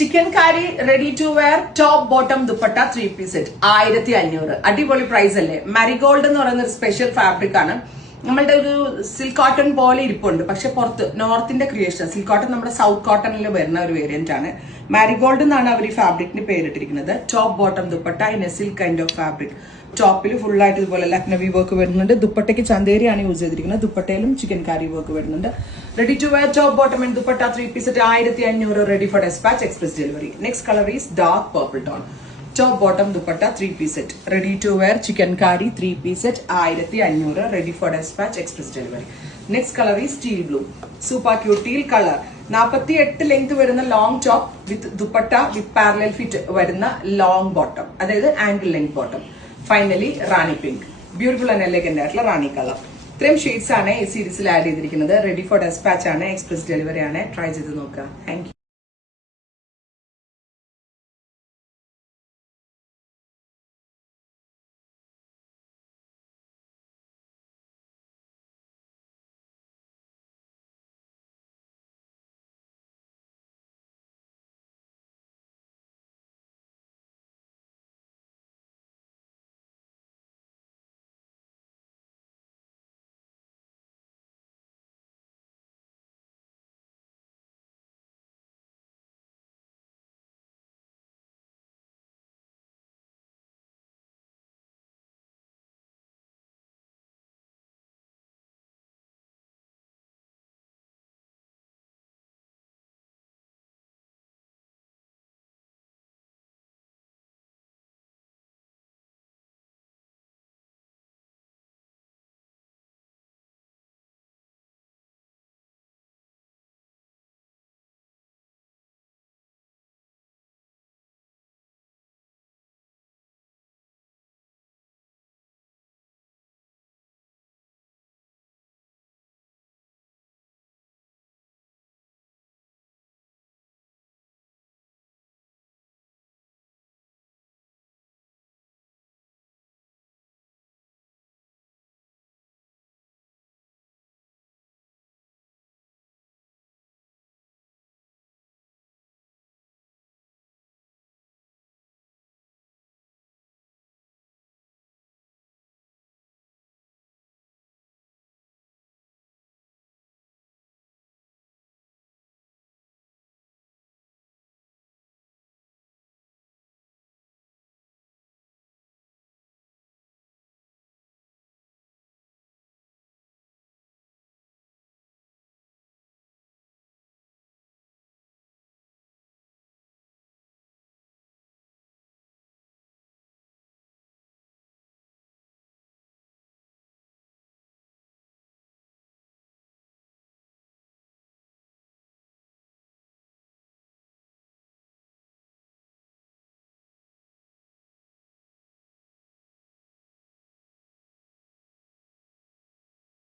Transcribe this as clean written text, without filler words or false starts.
Chicken Carrie ready to wear top bottom dupatta 3-piece set 1500. അടിപൊളി price അല്ലേ. Marigold എന്ന് പറയുന്ന ഒരു സ്പെഷ്യൽ ഫാബ്രിക് ആണ്. നമ്മളുടെ ഒരു സിൽക്ക് കോട്ടൺ പോലെ ഇരിപ്പുണ്ട്, പക്ഷെ പുറത്ത് നോർത്തിന്റെ ക്രിയേഷൻ. സിൽക്ക് കോട്ടൺ നമ്മുടെ സൗത്ത് കോട്ടണിൽ വരുന്ന ഒരു വേരിയന്റ് ആണ്. മാരിഗോൾഡ് എന്നാണ് അവർ ഈ ഫാബ്രിക്കിന് പേരിട്ടിരിക്കുന്നത്. Top bottom dupatta in a silk kind of fabric. ടോപ്പിൽ ഫുൾ ആയിട്ട് ഇതുപോലെ ലക്നവി വർക്ക് വരുന്നുണ്ട്. ദുപ്പട്ടയ്ക്ക് ചന്തേരിയാണ് യൂസ് ചെയ്തിരിക്കുന്നത്. ദുപ്പട്ടയിലും ചിക്കൻ കാരി വർക്ക് വരുന്നുണ്ട്. Ready to wear top bottom and dupatta 3-piece set 1500. Ready for dispatch, express delivery. Next colour is dark purple tone. Top bottom dupatta 3-piece set ready to wear chikan kari 3-piece set 1500. Ready for dispatch, express delivery. Next colour is teal blue. Super cute teal colour. 48 length വരുന്ന long top with dupatta with parallel fit വരുന്ന long bottom, അതായത് ankle length bottom. Finally Rani pink, beautiful and elegant ആയിട്ടുള്ള Rani colour. ഇത്രയും shades ആണ് ഈ സീരീസിൽ add ചെയ്തിരിക്കുന്നത്. Ready for dispatch ആണ്, എക്സ്പ്രസ് ഡെലിവറി ആണ്. ട്രൈ ചെയ്ത് നോക്കുക. Thank you.